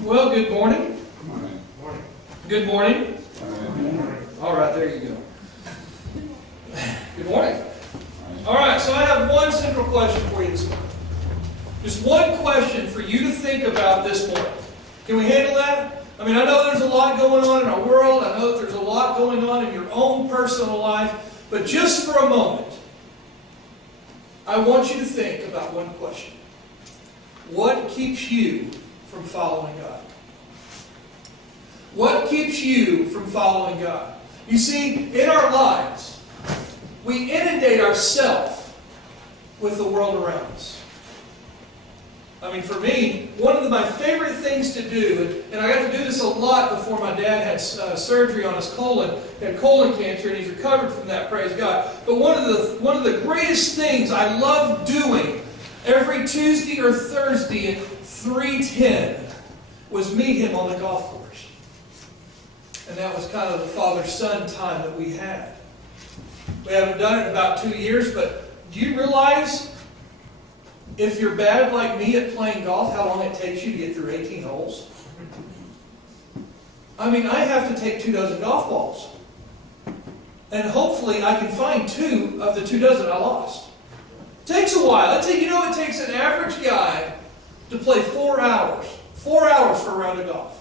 Well, good morning. Good morning. Good morning. All right, there you go. Good morning. All right, so I have one central question for you this morning. Just one question for you to think about this morning. Can we handle that? I mean, I know there's a lot going on in our world. I know that there's a lot going on in your own personal life. But just for a moment, I want you to think about one question. What keeps you from following God? What keeps you from following God? You see, in our lives, we inundate ourselves with the world around us. I mean, for me, one of my favorite things to do, and I got to do this a lot before my dad had surgery on his colon. He had colon cancer, and he's recovered from that, praise God. But one of the greatest things I love doing every Tuesday or Thursday at 3:10 was meet him on the golf course. And that was kind of the father-son time that we had. We haven't done it in about 2 years, but do you realize if you're bad like me at playing golf, how long it takes you to get through 18 holes? I mean, I have to take 24 golf balls. And hopefully I can find 2 of the 24 I lost. It takes a while. It takes an average guy to play 4 hours. 4 hours for a round of golf.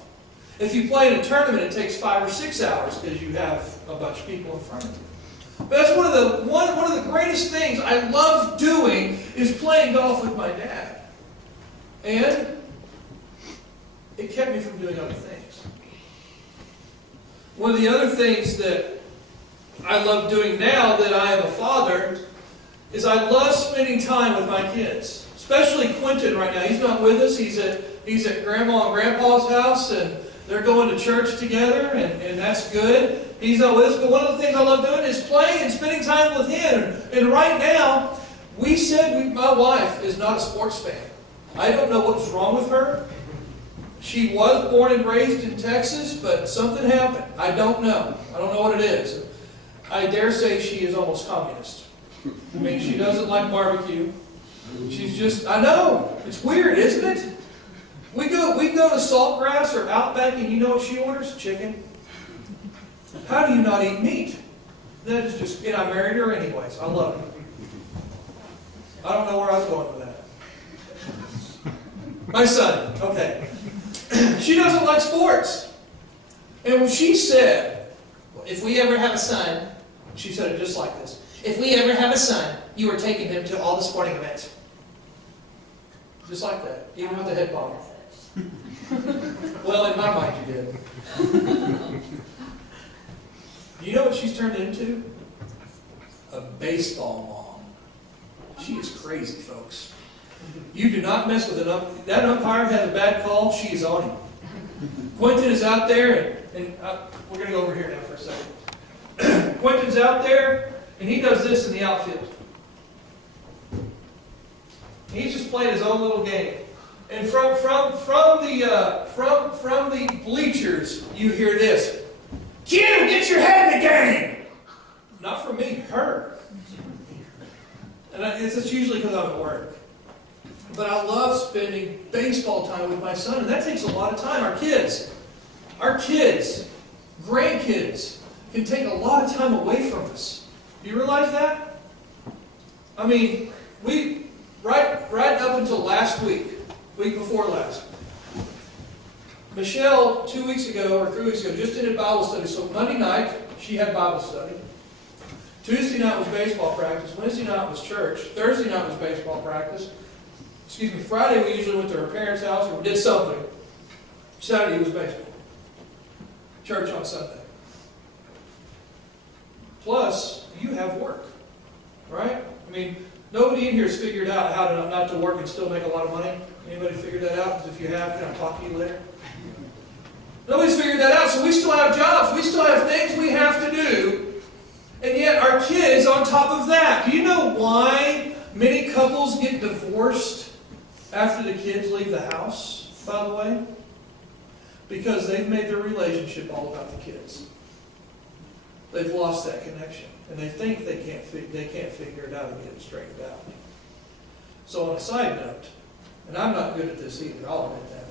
If you play in a tournament, it takes 5 or 6 hours because you have a bunch of people in front of you. But that's one of the greatest things I love doing is playing golf with my dad. And it kept me from doing other things. One of the other things that I love doing now that I am a father is I love spending time with my kids. Especially Quentin right now. He's not with us. He's at Grandma and Grandpa's house, and they're going to church together, and that's good. He's not with us, but one of the things I love doing is playing and spending time with him. And right now, my wife is not a sports fan. I don't know what's wrong with her. She was born and raised in Texas, but something happened. I don't know. I don't know what it is. I dare say she is almost communist. I mean, she doesn't like barbecue. She's just, I know. It's weird, isn't it? We go to Saltgrass or Outback, and you know what she orders? Chicken. How do you not eat meat? That is just, and I married her anyways. I love her. I don't know where I was going with that. My son, okay. She doesn't like sports. And when she said, if we ever have a son, she said it just like this. If we ever have a son, you are taking him to all the sporting events. Just like that, even with the head bob. Well, in my mind you did. You know what she's turned into? A baseball mom. She is crazy, folks. You do not mess with that umpire has a bad call, she is on him. Quentin is out there, and we're going to go over here now for a second. Quentin's out there, and he does this in the outfield. He's just playing his own little game. And from the bleachers, you hear this. Kid, get your head in the game! Not from me, her. And it's usually because I'm at work. But I love spending baseball time with my son, and that takes a lot of time. Our kids, grandkids, can take a lot of time away from us. Do you realize that? I mean, right up until last week before last, Michelle, 2 weeks ago or 3 weeks ago, just did a Bible study. So Monday night, she had Bible study. Tuesday night was baseball practice. Wednesday night was church. Thursday night was baseball practice. Friday we usually went to her parents' house or we did something. Saturday was baseball. Church on Sunday. Plus, you have work. Right? I mean, nobody in here has figured out how to not to work and still make a lot of money. Anybody figured that out? Because if you have, can I talk to you later? Nobody's figured that out, so we still have jobs. We still have things we have to do. And yet our kids on top of that. Do you know why many couples get divorced after the kids leave the house, by the way? Because they've made their relationship all about the kids. They've lost that connection. And they think they can't figure it out and get it straightened out. So on a side note, and I'm not good at this either, I'll admit that.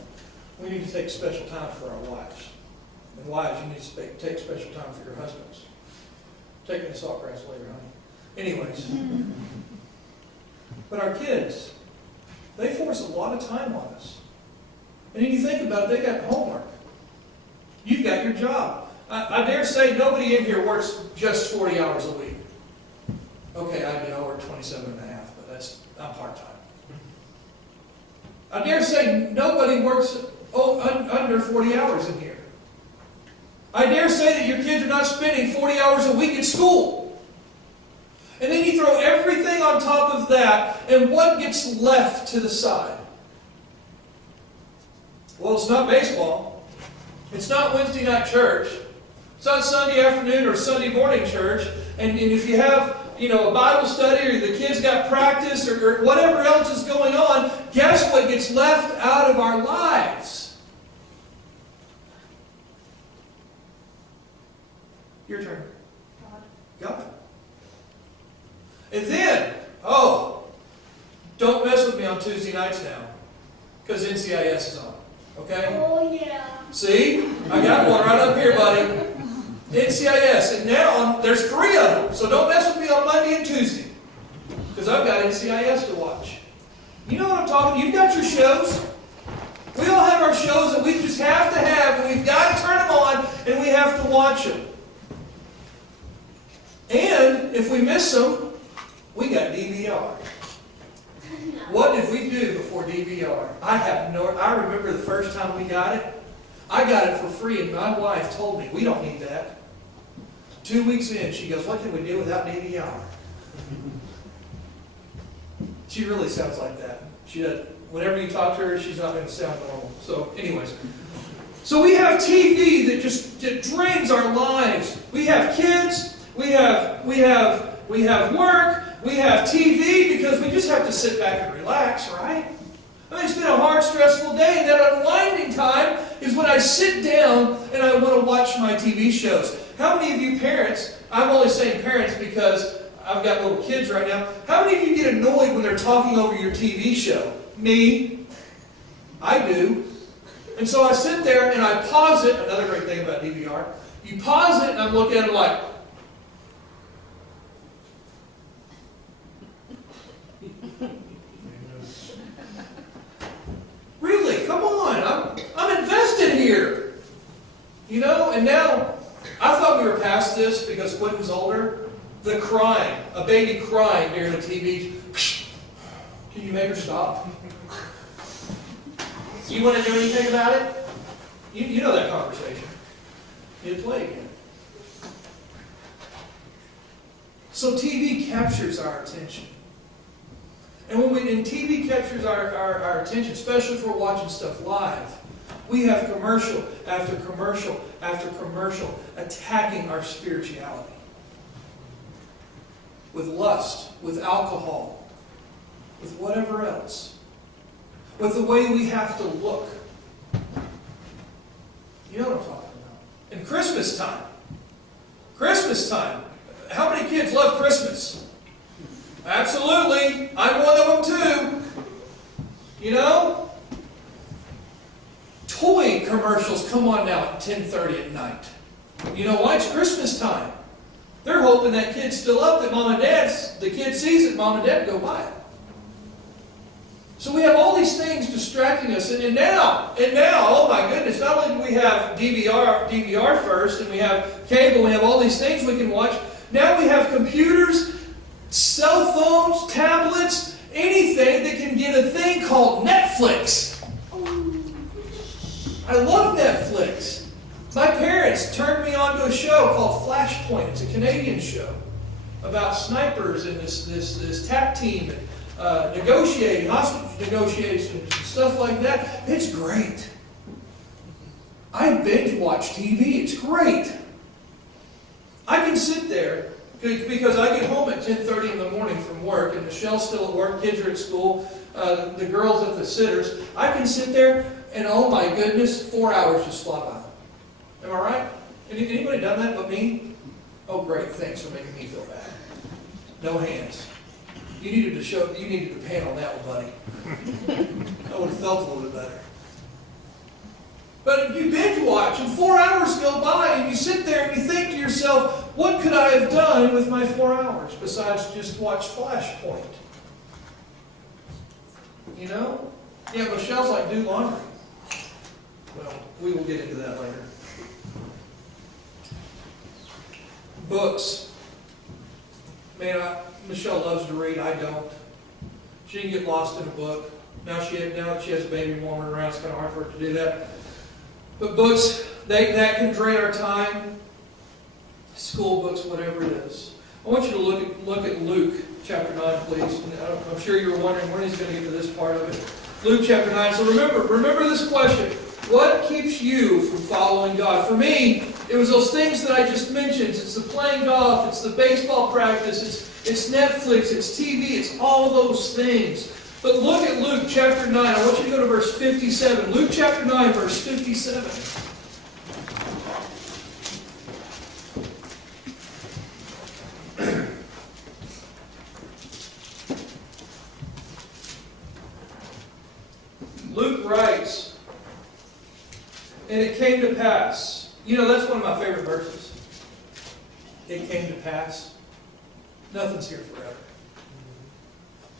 we need to take special time for our wives. And wives, you need to take special time for your husbands. Take me to Saltgrass later, honey. Anyways. But our kids, they force a lot of time on us. And then you think about it, they got homework. You've got your job. I dare say nobody in here works just 40 hours a week. Okay, I do. I work 27 and a half, but I'm part-time. I dare say nobody works under 40 hours in here. I dare say that your kids are not spending 40 hours a week at school. And then you throw everything on top of that, and what gets left to the side? Well, it's not baseball. It's not Wednesday night church. It's not Sunday afternoon or Sunday morning church. And if you have, a Bible study, or the kids got practice, or whatever else is going on, guess what gets left out of our lives? Your turn. God. And then, don't mess with me on Tuesday nights now, because NCIS is on. Okay? Oh, yeah. See? I got one right up here, buddy. NCIS. And now, there's 3 of them. So don't mess with me on Monday and Tuesday. Because I've got NCIS to watch. You know what I'm talking about? You've got your shows. We all have our shows that we just have to have, and we've got to turn them on, and we have to watch them. And if we miss them, we got DVR. What did we do before DVR? I remember the first time we got it. I got it for free, and my wife told me, we don't need that. 2 weeks in, she goes, what can we do without DVR? She really sounds like that. She does. Whenever you talk to her, she's not going to sound normal. So, anyways. So we have TV that just drains our lives. We have kids. We have work. We have TV because we just have to sit back and relax, right? I mean, it's been a hard, stressful day, and that unwinding time is when I sit down and I want to watch my TV shows. How many of you parents, I'm only saying parents because I've got little kids right now, how many of you get annoyed when they're talking over your TV show? Me. I do. And so I sit there and I pause it. Another great thing about DVR. You pause it and I'm looking at it like, really? Come on. I'm invested here. And now, I thought we were past this because Quentin's older. The crying. A baby crying during the TV. Can you make her stop? You want to do anything about it? You know that conversation. You play again. So TV captures our attention. And when TV captures our attention, especially if we're watching stuff live, we have commercial after commercial after commercial attacking our spirituality. With lust, with alcohol, with whatever else. With the way we have to look. You know what I'm talking about. And Christmas time. Christmas time. How many kids love Christmas? Absolutely. I'm one of them too. Toy commercials come on now at 10:30 at night. You know why? It's Christmas time. They're hoping that kid's still up, that the kid sees it, mom and dad go by it. So we have all these things distracting us. And now, oh my goodness, not only do we have DVR first, and we have cable, we have all these things we can watch. Now we have computers, cell phones, tablets, anything that can get a thing called Netflix. I love Netflix. My parents turned me on to a show called Flashpoint. It's a Canadian show about snipers and this TAP team and negotiating, hostage negotiations and stuff like that. It's great. I binge watch TV. It's great. I can sit there because I get home at 10:30 in the morning from work, and Michelle's still at work, kids are at school, the girls at the sitters. I can sit there, and oh my goodness, 4 hours just fly by. Am I right? Anybody done that but me? Oh great, thanks for making me feel bad. No hands. You needed to pan on that one, buddy. I would have felt a little bit better. But you binge watch, and 4 hours go by, and you sit there and you think to yourself, what could I have done with my 4 hours besides just watch Flashpoint? You know? Yeah, Michelle's like, do laundry. Well, we will get into that later. Books. Man, Michelle loves to read. I don't. She can get lost in a book. Now that she has a baby warming around, it's kind of hard for her to do that. But books, that can drain our time. School books, whatever it is. I want you to look at Luke chapter 9, please. I'm sure you're wondering when he's going to get to this part of it. Luke chapter 9. So remember this question. What keeps you from following God? For me, it was those things that I just mentioned. It's the playing golf. It's the baseball practice. It's Netflix. It's TV. It's all those things. But look at Luke chapter 9. I want you to go to verse 57. Luke chapter 9, verse 57. Luke writes, and it came to pass. You know, that's one of my favorite verses. It came to pass. Nothing's here forever.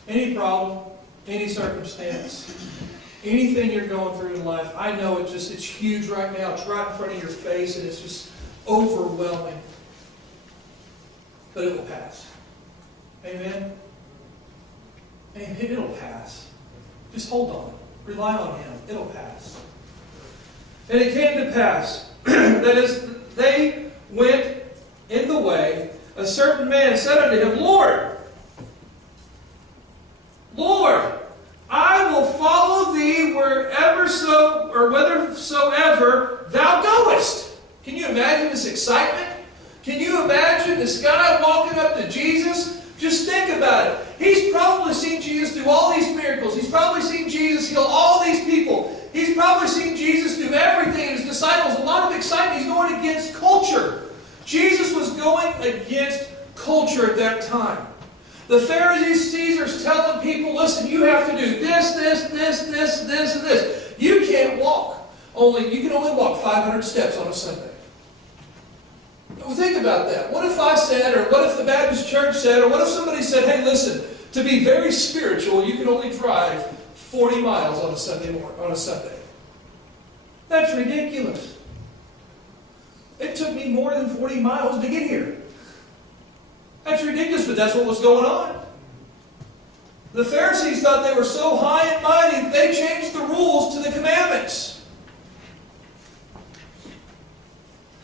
Any problem, any circumstance, anything you're going through in life, I know it's huge right now. It's right in front of your face, and it's just overwhelming. But it will pass. Amen? Amen. It'll pass. Just hold on. Rely on Him. It'll pass. And it came to pass that as they went in the way, a certain man said unto him, Lord, I will follow thee whithersoever thou goest. Can you imagine this excitement? Can you imagine this guy walking up to Jesus? Just think about it. He's probably seen Jesus do all these miracles. He's probably seen Jesus heal all these people. He's probably seen Jesus do everything in His disciples. A lot of excitement. He's going against culture. Jesus was going against culture at that time. The Pharisees, Caesar's telling people, listen, you have to do this, and this. You can't walk. You can only walk 500 steps on a Sunday. Well, think about that. What if I said, or what if the Baptist church said, or what if somebody said, hey, listen, to be very spiritual, you can only drive 40 miles on a Sunday. That's ridiculous. It took me more than 40 miles to get here. That's ridiculous, but that's what was going on. The Pharisees thought they were so high and mighty, they changed the rules to the commandments.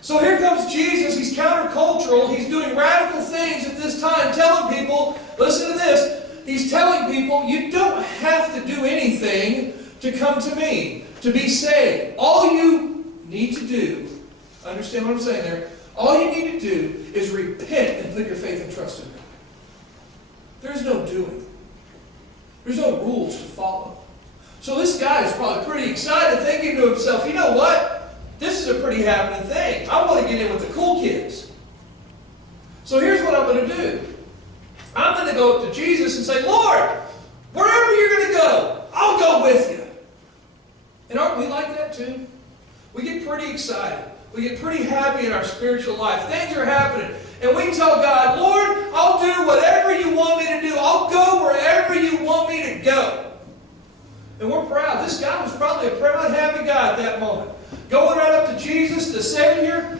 So here comes Jesus. He's countercultural. He's doing radical things at this time, telling people, listen to this. He's telling people, you don't have to do anything to come to me, to be saved. All you need to do, understand what I'm saying there, all you need to do is repent and put your faith and trust in me. There's no doing. There's no rules to follow. So this guy is probably pretty excited, thinking to himself, you know what? This is a pretty happening thing. I want to get in with the cool kids. So here's what I'm going to do. I'm going to go up to Jesus and say, Lord, wherever you're going to go, I'll go with you. And aren't we like that too? We get pretty excited. We get pretty happy in our spiritual life. Things are happening. And we tell God, Lord, I'll do whatever you want me to do. I'll go wherever you want me to go. And we're proud. This guy was probably a proud, happy guy at that moment. Going right up to Jesus, the Savior.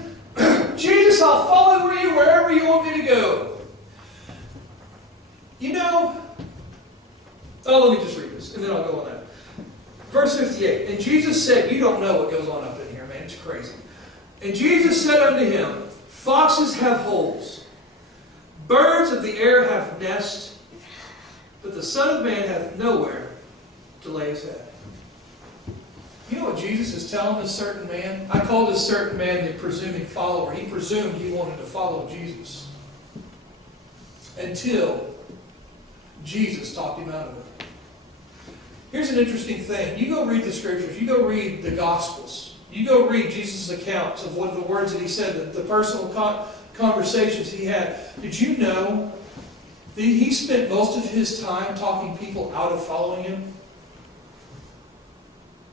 Jesus, I'll follow you wherever you want me to go. You know, let me just read this, and then I'll go on that. Verse 58, and Jesus said, you don't know what goes on up in here, man. It's crazy. And Jesus said unto him, foxes have holes, birds of the air have nests, but the Son of Man hath nowhere to lay his head. You know what Jesus is telling this certain man? I call this certain man the presuming follower. He presumed he wanted to follow Jesus until Jesus talked him out of it. Here's an interesting thing. You go read the Scriptures. You go read the Gospels. You go read Jesus' accounts of what the words that He said, the personal conversations He had. Did you know that He spent most of His time talking people out of following Him?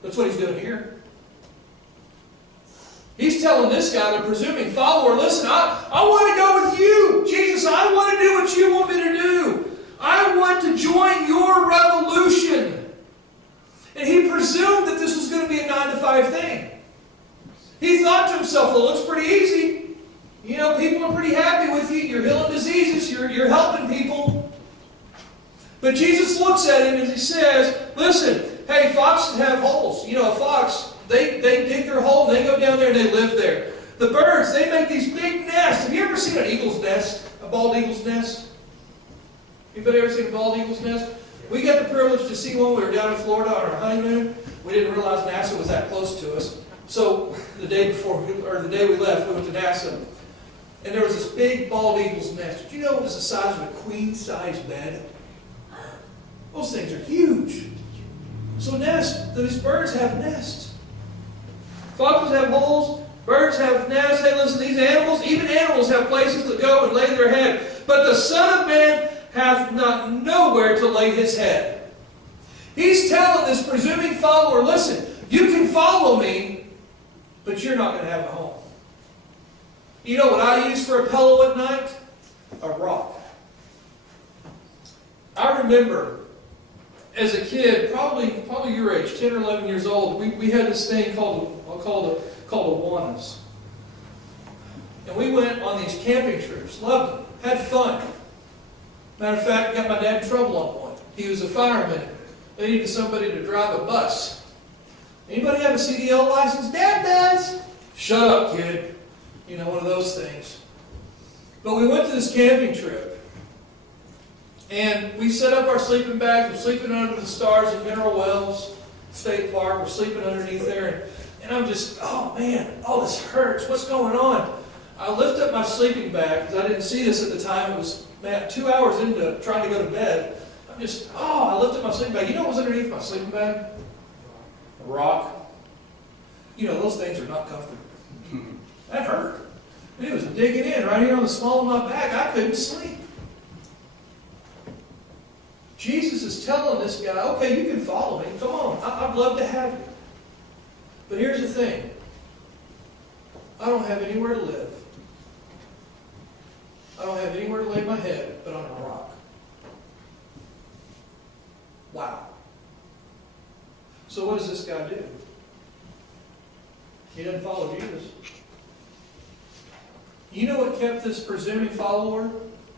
That's what He's doing here. He's telling this guy, the presuming follower, listen, I want to go with you. Jesus, I want to do what you want me to do. I want to join your revolution. And he presumed that this was going to be a 9-to-5 thing. He thought to himself, well, it looks pretty easy. You know, people are pretty happy with you. You're healing diseases. You're helping people. But Jesus looks at him and he says, listen, hey, foxes have holes. You know, a fox, they dig their hole and they go down there and they live there. The birds, they make these big nests. Have you ever seen an eagle's nest? A bald eagle's nest? Anybody ever seen a bald eagle's nest? We got the privilege to see one. We were down in Florida on our honeymoon. We didn't realize NASA was that close to us. So the day we left, we went to NASA. And there was this big bald eagle's nest. Did you know it was the size of a queen-size bed? Those things are huge. So these birds have nests. Foxes have holes. Birds have nests. Hey, listen, these animals, even animals have places to go and lay their head. But the Son of Man hath not nowhere to lay his head. He's telling this presuming follower, listen, you can follow me, but you're not going to have a home. You know what I use for a pillow at night? A rock. I remember as a kid, probably your age, 10 or 11 years old, we had this thing called Awanas. And we went on these camping trips, loved them, had fun. Matter of fact, got my dad in trouble on one. He was a fireman. They needed somebody to drive a bus. Anybody have a CDL license? Dad does. Shut up, kid. You know, one of those things. But we went to this camping trip. And we set up our sleeping bags. We're sleeping under the stars at Mineral Wells State Park. We're sleeping underneath there. And I'm just, oh man, oh this hurts. What's going on? I lift up my sleeping bag because I didn't see this at the time. It was, 2 hours into trying to go to bed. I'm just, I lift up my sleeping bag. You know what was underneath my sleeping bag? A rock. You know, those things are not comfortable. That hurt. It was digging in right here on the small of my back. I couldn't sleep. Jesus is telling this guy, okay, you can follow me. Come on, I'd love to have you. But here's the thing. I don't have anywhere to live. I don't have anywhere to lay my head but on a rock. Wow. So what does this guy do? He doesn't follow Jesus. You know what kept this presuming follower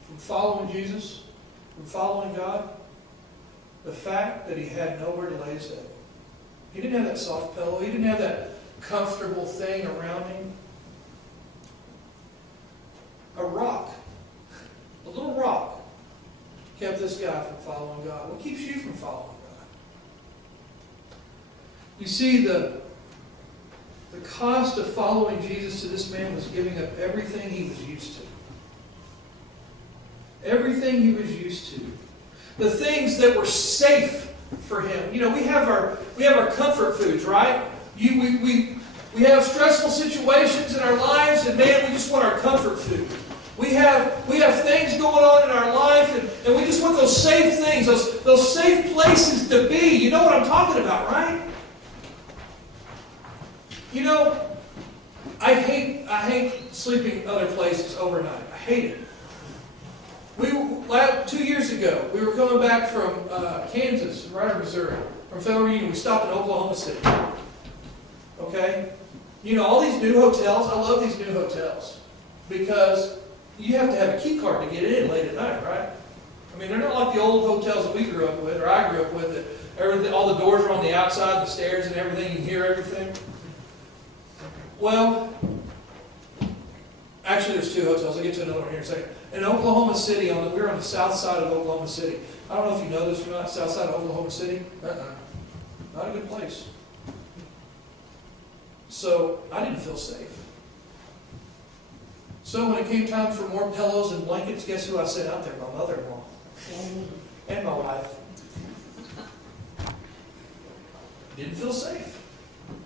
from following Jesus, from following God? The fact that he had nowhere to lay his head. He didn't have that soft pillow. He didn't have that comfortable thing around him. A rock, a little rock, kept this guy from following God. What keeps you from following God? You see, the cost of following Jesus to this man was giving up everything he was used to. Everything he was used to. The things that were safe for him. You know, we have our comfort foods, right? We have stressful situations in our lives, and man, we just want our comfort food. We have things going on in our life, and we just want those safe things, those safe places to be. You know what I'm talking about, right? You know, I hate sleeping other places overnight. I hate it. 2 years ago, we were coming back from Kansas, right in Missouri, from Federal Union. We stopped in Oklahoma City. Okay? You know, all these new hotels, I love these new hotels because you have to have a key card to get in late at night, right? I mean, they're not like the old hotels that we grew up with, or I grew up with, that everything, all the doors are on the outside, the stairs and everything, you can hear everything. Well, actually there's two hotels. I'll get to another one here in a second. In Oklahoma City, we're on the south side of Oklahoma City. I don't know if you know this or not, south side of Oklahoma City. Not a good place. So I didn't feel safe. So when it came time for more pillows and blankets, guess who I sent out there? My mother-in-law. And my wife. Didn't feel safe.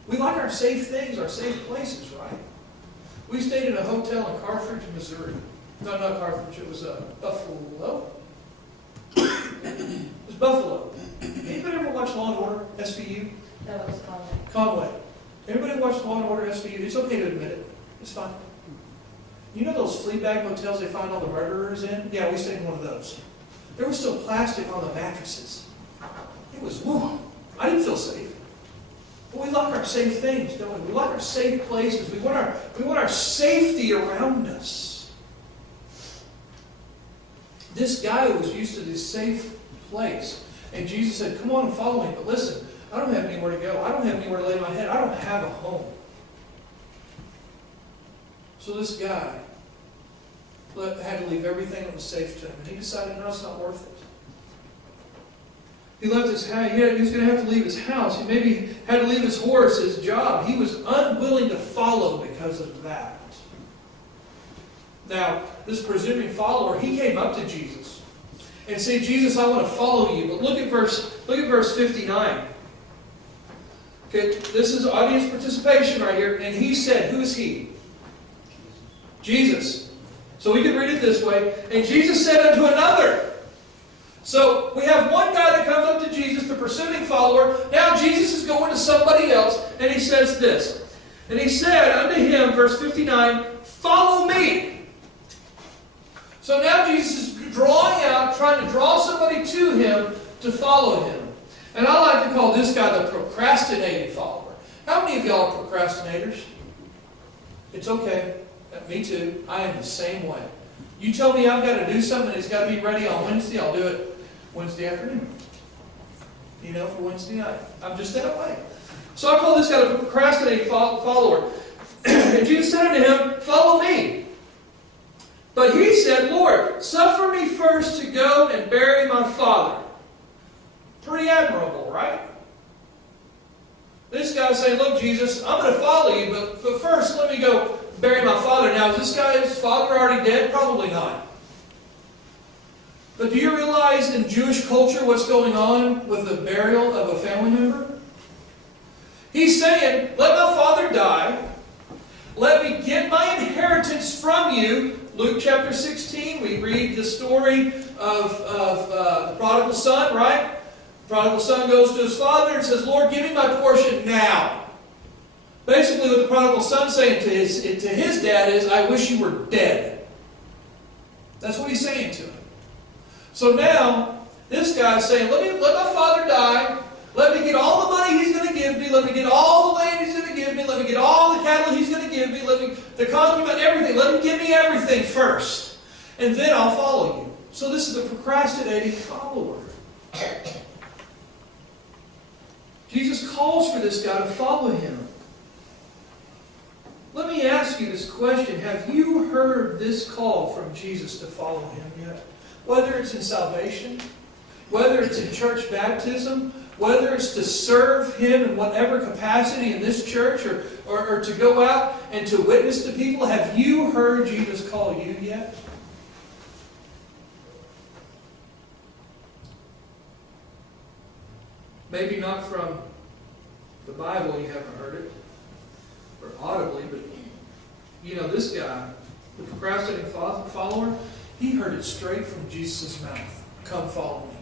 We like our safe things, our safe places, right? We stayed in a hotel in Carthage, Missouri. No, not Carthage. It was Buffalo. It was Buffalo. Anybody ever watch Law and Order, SVU? That was Conway. Conway. Anybody watch Law and Order SVU? It's okay to admit it. It's fine. You know those flea bag hotels they find all the murderers in? Yeah, we stayed in one of those. There was still plastic on the mattresses. It was, woo. I didn't feel safe. But we like our safe things, don't we? We like our safe places. We want our safety around us. This guy was used to this safe place. And Jesus said, come on and follow me. But listen, I don't have anywhere to go. I don't have anywhere to lay my head. I don't have a home. So this guy had to leave everything that was safe to him. And he decided, no, it's not worth it. He left his house. He was going to have to leave his house. He maybe had to leave his horse, his job. He was unwilling to follow because of that. Now, this presuming follower, he came up to Jesus and said, Jesus, I want to follow you. But look at verse 59. Okay, this is audience participation right here. And he said, who is he? Jesus. So we can read it this way. And Jesus said unto another. So we have one guy that comes up to Jesus, the pursuing follower. Now Jesus is going to somebody else, and he says this. And he said unto him, verse 59, follow me. So now Jesus is drawing out, trying to draw somebody to him to follow him. And I like to call this guy the procrastinating follower. How many of y'all are procrastinators? It's okay. Me too. I am the same way. You tell me I've got to do something, it's got to be ready on Wednesday, I'll do it Wednesday afternoon. For Wednesday night. I'm just that way. So I call this guy a procrastinating follower. And Jesus said unto him, follow me. But he said, Lord, suffer me first to go and bury my father. Pretty admirable, right? This guy's saying, look, Jesus, I'm going to follow you, but first let me go bury my father. Now, is this guy's father already dead? Probably not. But do you realize in Jewish culture what's going on with the burial of a family member? He's saying, let my father die. Let me get my inheritance from you. Luke chapter 16, we read the story of the prodigal son, right? The prodigal son goes to his father and says, Lord, give me my portion now. Basically what the prodigal son's saying to his dad is, I wish you were dead. That's what he's saying to him. So now, this guy's saying, let my father die. Let me get all the money he's going to give me. Let me get all the land he's going to give me. Let me get all the cattle he's going to give me. The concubine, everything. Let him give me everything first. And then I'll follow you. So this is the procrastinating follower. Jesus calls for this guy to follow him. Let me ask you this question. Have you heard this call from Jesus to follow him yet? Whether it's in salvation, whether it's in church baptism, whether it's to serve him in whatever capacity in this church or to go out and to witness to people, have you heard Jesus call you yet? Maybe not from the Bible, you haven't heard it, or audibly, but this guy, the procrastinating follower, he heard it straight from Jesus' mouth. Come follow me.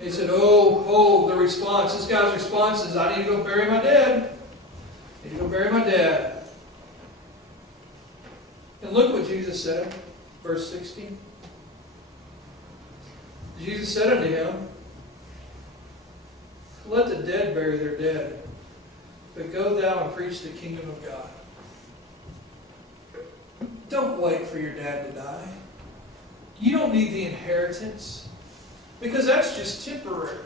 And he said, the response. This guy's response is, I need to go bury my dad. I need to go bury my dad. And look what Jesus said, verse 16. Jesus said unto him, let the dead bury their dead, but go thou and preach the kingdom of God. Don't wait for your dad to die. You don't need the inheritance, because that's just temporary.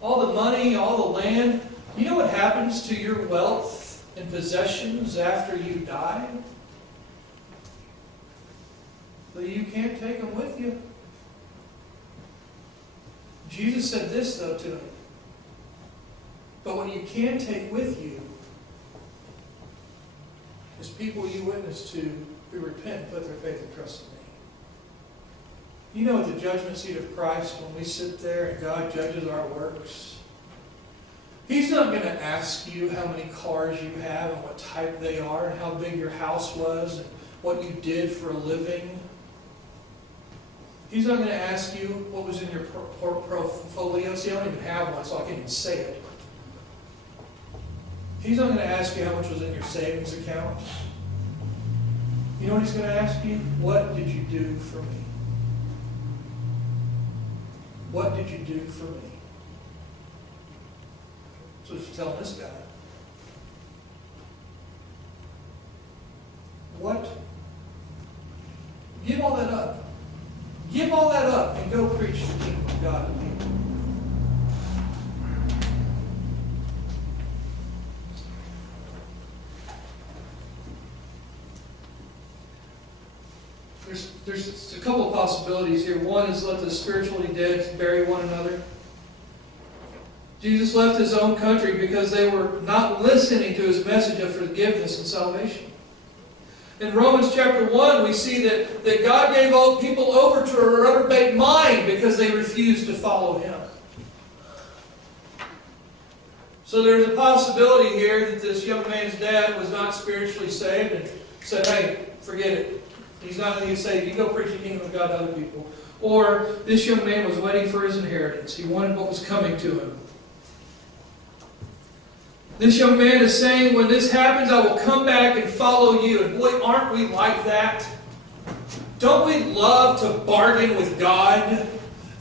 All the money, all the land. You know what happens to your wealth and possessions after you die? But you can't take them with you. Jesus said this, though, to him. But what you can take with you is people you witness to who repent and put their faith and trust in me. You know, at the judgment seat of Christ, when we sit there and God judges our works, He's not going to ask you how many cars you have and what type they are and how big your house was and what you did for a living. He's not going to ask you what was in your portfolio. See, I don't even have one, so I can't even say it. He's not going to ask you how much was in your savings account. You know what He's going to ask you? What did you do for me? What did you do for me? So He's telling this guy. What? Give all that up. Give all that up and go preach the kingdom of God to people. There's a couple of possibilities here. One is let the spiritually dead bury one another. Jesus left His own country because they were not listening to His message of forgiveness and salvation. In Romans chapter 1, we see that God gave all people over to a reprobate mind because they refused to follow Him. So there's a possibility here that this young man's dad was not spiritually saved and said, hey, forget it. He's not going to get saved. You go preach the kingdom of God to other people. Or this young man was waiting for his inheritance. He wanted what was coming to him. This young man is saying, when this happens, I will come back and follow you. And boy, aren't we like that? Don't we love to bargain with God?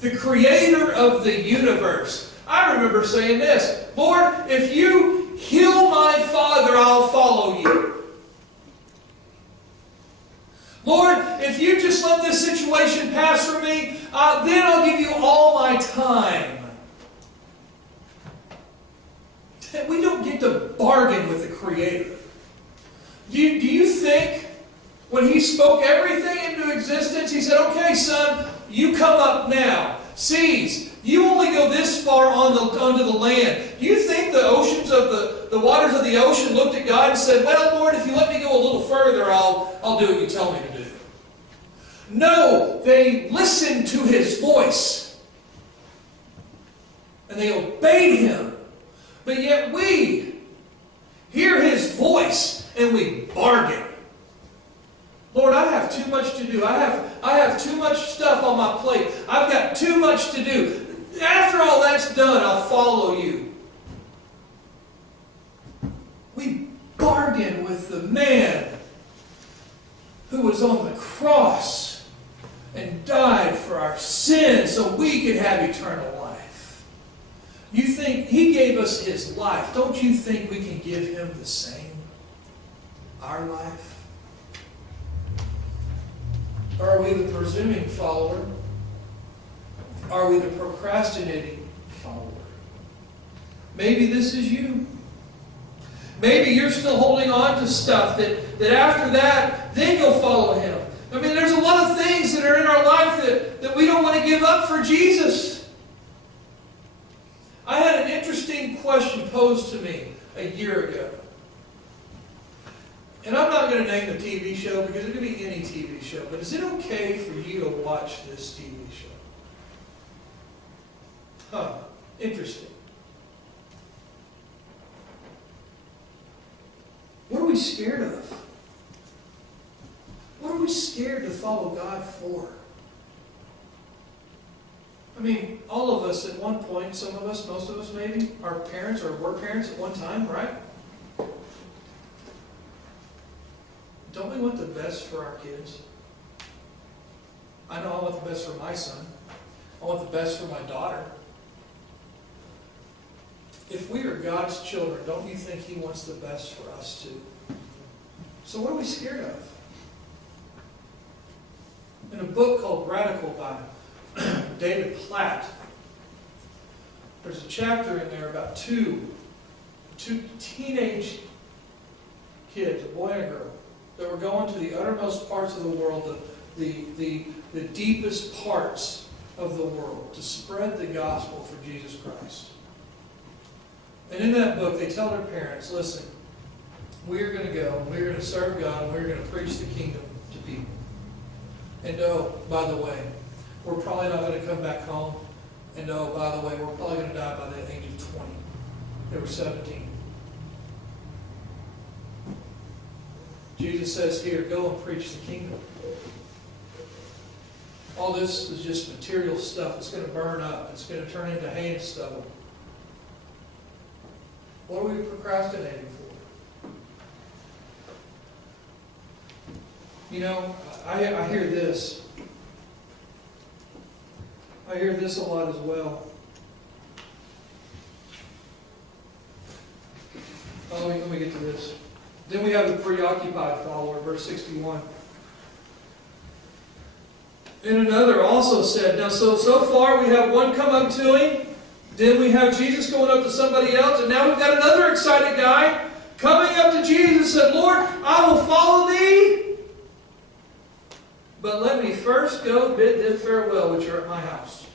The creator of the universe. I remember saying this, Lord, if you heal my father, I'll follow you. Lord, if you just let this situation pass for me, then I'll give you all my time. We don't get to bargain with the Creator. Do you think when He spoke everything into existence, He said, okay, son, you come up now. Seas, you only go this far onto the land. Do you think the oceans of the waters of the ocean looked at God and said, well, Lord, if you let me go a little further, I'll do what you tell me to do? No, they listened to His voice. And they obeyed Him. But yet we hear His voice and we bargain. Lord, I have too much to do. I have too much stuff on my plate. I've got too much to do. After all that's done, I'll follow you. We bargain with the man who was on the cross and died for our sins so we could have eternal life. You think He gave us His life. Don't you think we can give Him the same? Our life? Or are we the presuming follower? Are we the procrastinating follower? Maybe this is you. Maybe you're still holding on to stuff that after that, then you'll follow Him. I mean, there's a lot of things that are in our life that we don't want to give up for Jesus. I had an interesting question posed to me a year ago. And I'm not going to name the TV show because it could be any TV show. But is it okay for you to watch this TV show? Huh. Interesting. What are we scared of? What are we scared to follow God for? I mean, all of us at one point, some of us, most of us maybe, are parents or were parents at one time, right? Don't we want the best for our kids? I know I want the best for my son. I want the best for my daughter. If we are God's children, don't you think He wants the best for us too? So what are we scared of? In a book called Radical by David Platt, there's a chapter in there about two teenage kids, a boy and a girl, that were going to the uttermost parts of the world, the deepest parts of the world, to spread the gospel for Jesus Christ. And in that book, they tell their parents, listen, we're going to go, we're going to serve God, and we're going to preach the kingdom to people. And oh, by the way, we're probably not going to come back home. And oh, by the way, we're probably going to die by the age of 20. They were 17. Jesus says here, go and preach the kingdom. All this is just material stuff. It's going to burn up. It's going to turn into hay and stubble. What are we procrastinating for? You know, I hear this. I hear this a lot as well. Oh, let me get to this. Then we have the preoccupied follower, verse 61. And another also said, now so far we have one come up to him, then we have Jesus going up to somebody else, and now we've got another excited guy coming up to Jesus and said, Lord, I will follow thee, but let me first go bid them farewell, which are at my house.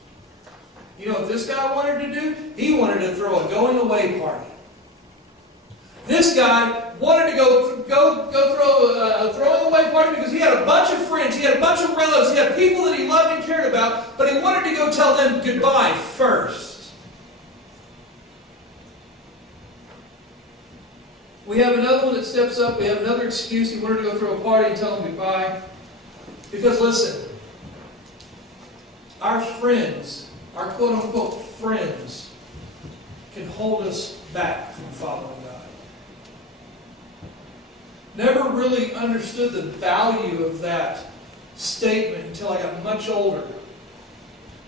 You know what this guy wanted to do? He wanted to throw a going away party. This guy wanted to go throw a throwing away party because he had a bunch of friends, he had a bunch of relatives, he had people that he loved and cared about, but he wanted to go tell them goodbye first. We have another one that steps up, we have another excuse, he wanted to go throw a party and tell them goodbye. Because listen, our friends, our quote-unquote friends, can hold us back from following God. Never really understood the value of that statement until I got much older.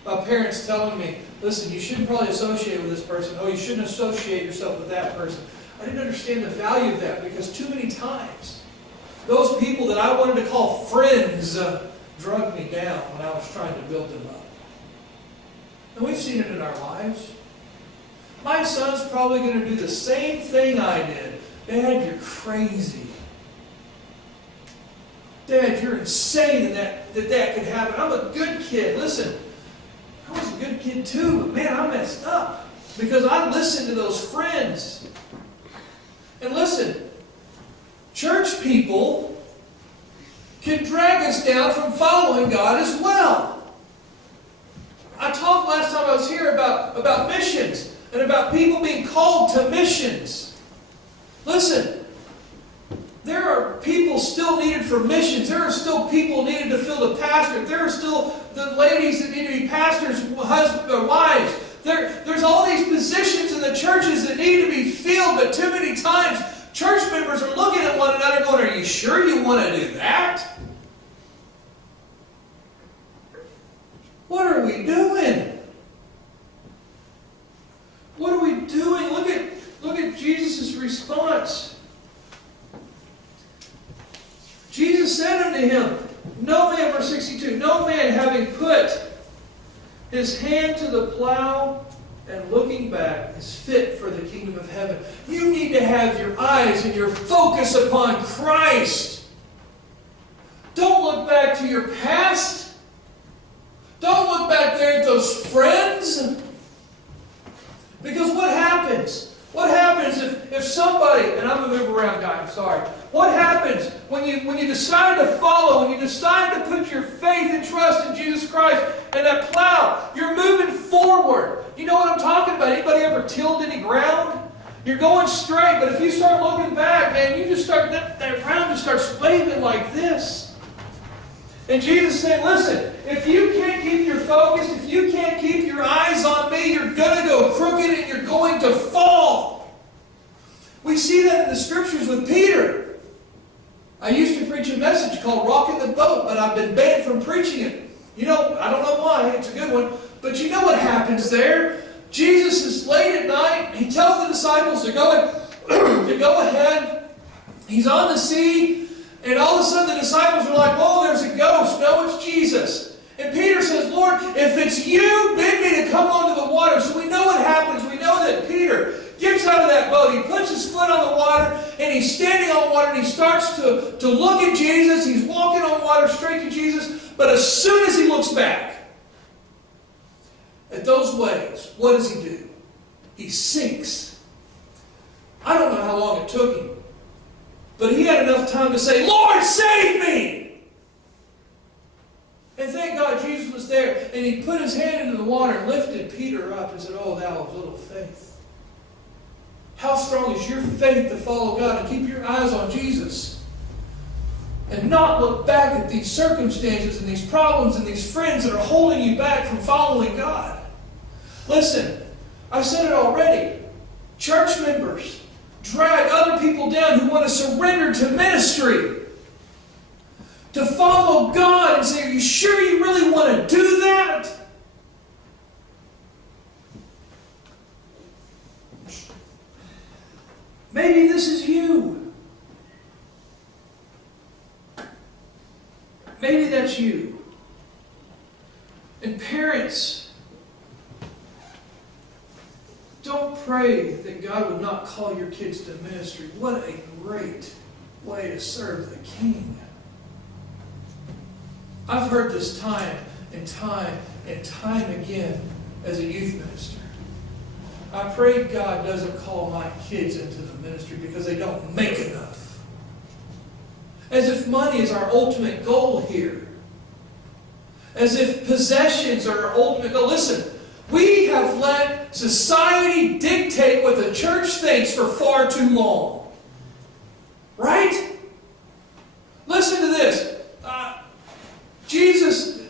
My parents telling me, listen, you shouldn't probably associate with this person. Oh, you shouldn't associate yourself with that person. I didn't understand the value of that because too many times, those people that I wanted to call friends drug me down when I was trying to build them up. And we've seen it in our lives. My son's probably going to do the same thing I did. Dad, you're crazy. Dad, you're insane that could happen. I'm a good kid. Listen, I was a good kid too, but man, I messed up because I listened to those friends. And listen, church people can drag us down from following God as well. I talked last time I was here about missions and about people being called to missions. Listen, there are people still needed for missions. There are still people needed to fill the pastor. There are still the ladies that need to be pastors' husbands or wives. There's all these positions in the churches that need to be filled, but too many times church members are looking at one another going, are you sure you want to do that? What are we doing? What are we doing? Look at Jesus' response. Jesus said unto him, no man, verse 62, no man having put his hand to the plow and looking back is fit for the kingdom of heaven. You need to have your eyes and your focus upon Christ. Don't look back to your past. Don't look back there at those friends. Because what happens? What happens if somebody, and I'm a move around guy, I'm sorry. What happens when you decide to follow, when you decide to put your faith and trust in Jesus Christ and that plow, you're moving forward. You know what I'm talking about? Anybody ever tilled any ground? You're going straight, but if you start looking back, man, you just start, that ground just starts waving like this. And Jesus said, listen, if you can't keep your focus, if you can't keep your eyes on me, you're going to go crooked and you're going to fall. We see that in the scriptures with Peter. I used to preach a message called Rocking the Boat, but I've been banned from preaching it. You know, I don't know why, it's a good one. But you know what happens there? Jesus is late at night. He tells the disciples to go ahead. He's on the sea. And all of a sudden the disciples are like, whoa, there's a ghost. No, it's Jesus. And Peter says, Lord, if it's you, bid me to come onto the water. So we know what happens. We know that Peter gets out of that boat. He puts his foot on the water, and he's standing on the water, and he starts to look at Jesus. He's walking on water straight to Jesus. But as soon as he looks back at those waves, what does he do? He sinks. I don't know how long it took him, but he had enough time to say, Lord, save me! And thank God Jesus was there, and he put his hand into the water and lifted Peter up and said, oh, thou of little faith. How strong is your faith to follow God and keep your eyes on Jesus and not look back at these circumstances and these problems and these friends that are holding you back from following God? Listen, I said it already. Church members drag other people down who want to surrender to ministry. to follow God and say, are you sure you really want to do that? Maybe this is you. Maybe that's you. And parents, don't pray that God would not call your kids to ministry. What a great way to serve the King. I've heard this time and time and time again as a youth minister. I pray God doesn't call my kids into the ministry because they don't make enough. As if money is our ultimate goal here. As if possessions are our ultimate goal. Listen, we have let society dictate what the church thinks for far too long. Right? Listen to this.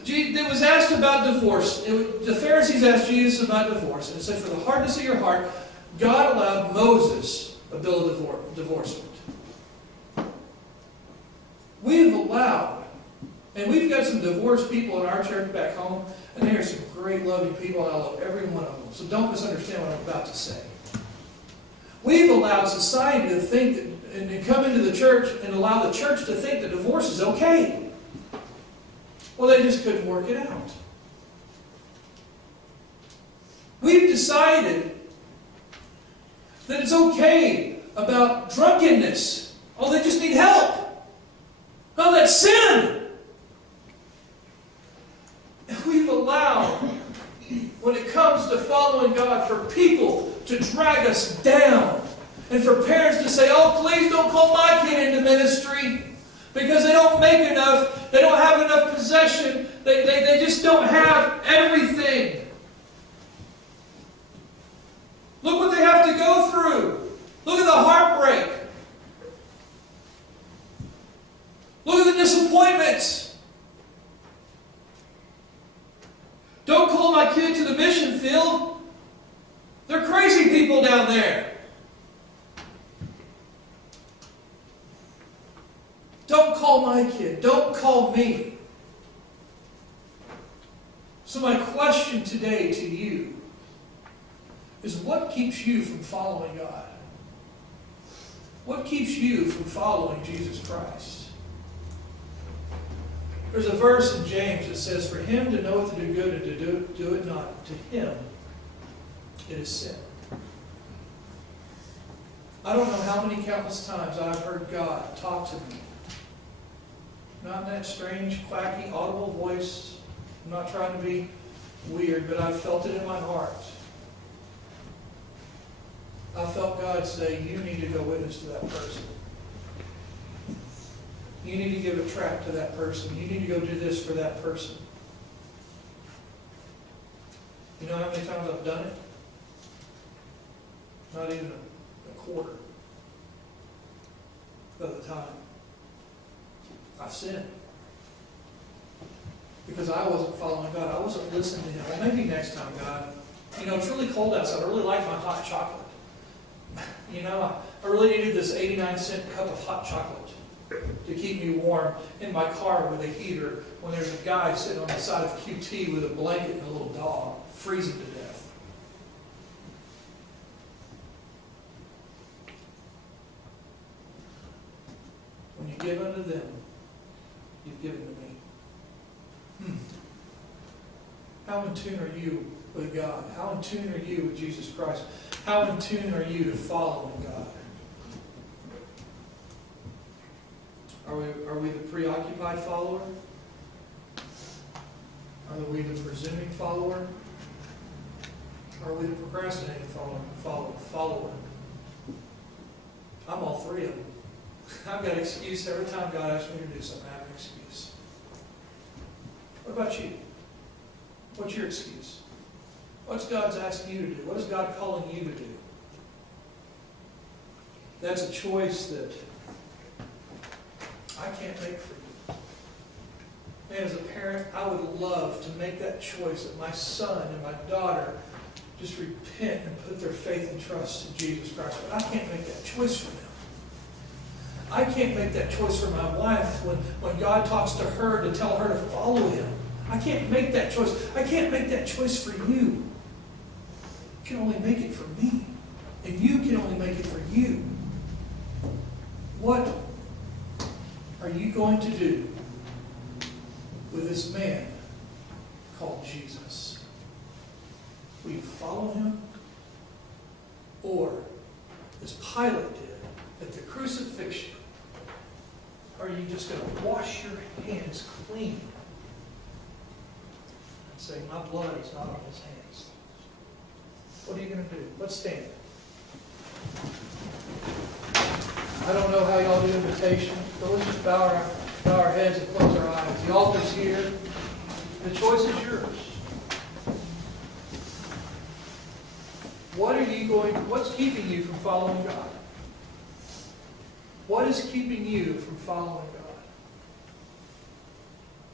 It was asked about divorce. The Pharisees asked Jesus about divorce. And it said, for the hardness of your heart, God allowed Moses a bill of divorcement. We've allowed, and we've got some divorced people in our church back home, and they are some great, loving people, and I love every one of them. So don't misunderstand what I'm about to say. We've allowed society to think that, and come into the church and allow the church to think that divorce is okay. Well, they just couldn't work it out. We've decided that it's okay about drunkenness. Oh, they just need help. Oh, that's sin. And we've allowed, when it comes to following God, for people to drag us down. And for parents to say, oh, please don't call my kid into ministry because they don't make enough, they don't have enough possession, they just don't have everything. Look what they have to go through. Look at the heartbreak. Look at the disappointments. Don't call my kid to the mission field. They're crazy people down there. Don't call my kid. Don't call me. So my question today to you is, what keeps you from following God? What keeps you from following Jesus Christ? There's a verse in James that says, for him to know what to do good and to do it not, to him it is sin. I don't know how many countless times I've heard God talk to me. Not in that strange, quacky, audible voice. I'm not trying to be weird, but I've felt it in my heart. I felt God say, you need to go witness to that person. You need to give a tract to that person. You need to go do this for that person. You know how many times I've done it? Not even a quarter of the time. I've sinned. Because I wasn't following God. I wasn't listening to Him. Well, maybe next time, God. You know, it's really cold outside. I really like my hot chocolate. You know, I really needed this 89-cent cup of hot chocolate to keep me warm in my car with a heater when there's a guy sitting on the side of QT with a blanket and a little dog freezing to death. When you give unto them, you've given to me. How in tune are you with God? How in tune are you with Jesus Christ? How in tune are you to following God? Are we the preoccupied follower? Are we the presuming follower? Or are we the procrastinating follower? I'm all three of them. I've got an excuse every time God asks me to do something. I have an excuse. What about you? What's your excuse? What's God's asking you to do? What is God calling you to do? That's a choice that I can't make for you. Man, as a parent, I would love to make that choice that my son and my daughter just repent and put their faith and trust in Jesus Christ. But I can't make that choice for them. I can't make that choice for my wife when God talks to her to tell her to follow Him. I can't make that choice. I can't make that choice for you. I can only make it for me. And you can only make it for you. What are you going to do with this man called Jesus? Will you follow Him? Or, as Pilate did at the crucifixion, are you just going to wash your hands clean and say, my blood is not on His hands? What are you going to do? Let's stand. I don't know how y'all do invitation, but let's just bow our heads and close our eyes. The altar's here. The choice is yours. What's keeping you from following God? What is keeping you from following God?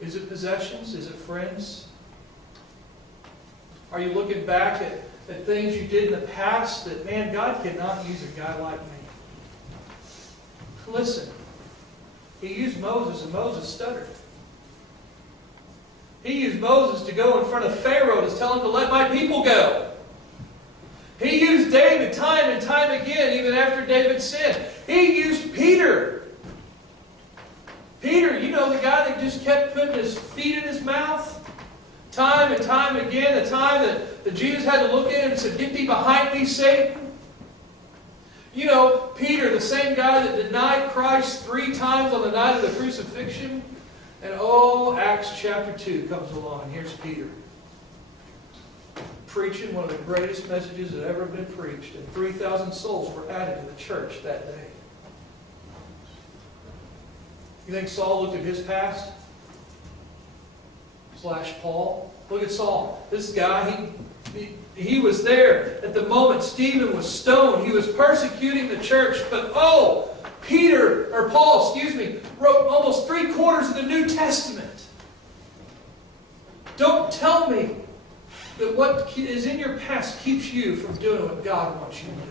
Is it possessions? Is it friends? Are you looking back at things you did in the past that, man, God cannot use a guy like me? Listen, He used Moses and Moses stuttered. He used Moses to go in front of Pharaoh to tell him to let my people go. He used David time and time again, even after David sinned. He used Peter. Peter, you know, the guy that just kept putting his feet in his mouth? Time and time again, the time that Jesus had to look at him and said, "Get thee behind me, Satan." You know, Peter, the same guy that denied Christ 3 times on the night of the crucifixion. And Acts chapter 2 comes along, and here's Peter, preaching one of the greatest messages that ever been preached. And 3,000 souls were added to the church that day. You think Saul looked at his past? / Paul. Look at Saul. This guy, he was there at the moment Stephen was stoned. He was persecuting the church. But Paul, wrote almost 3/4 of the New Testament. Don't tell me that what is in your past keeps you from doing what God wants you to do.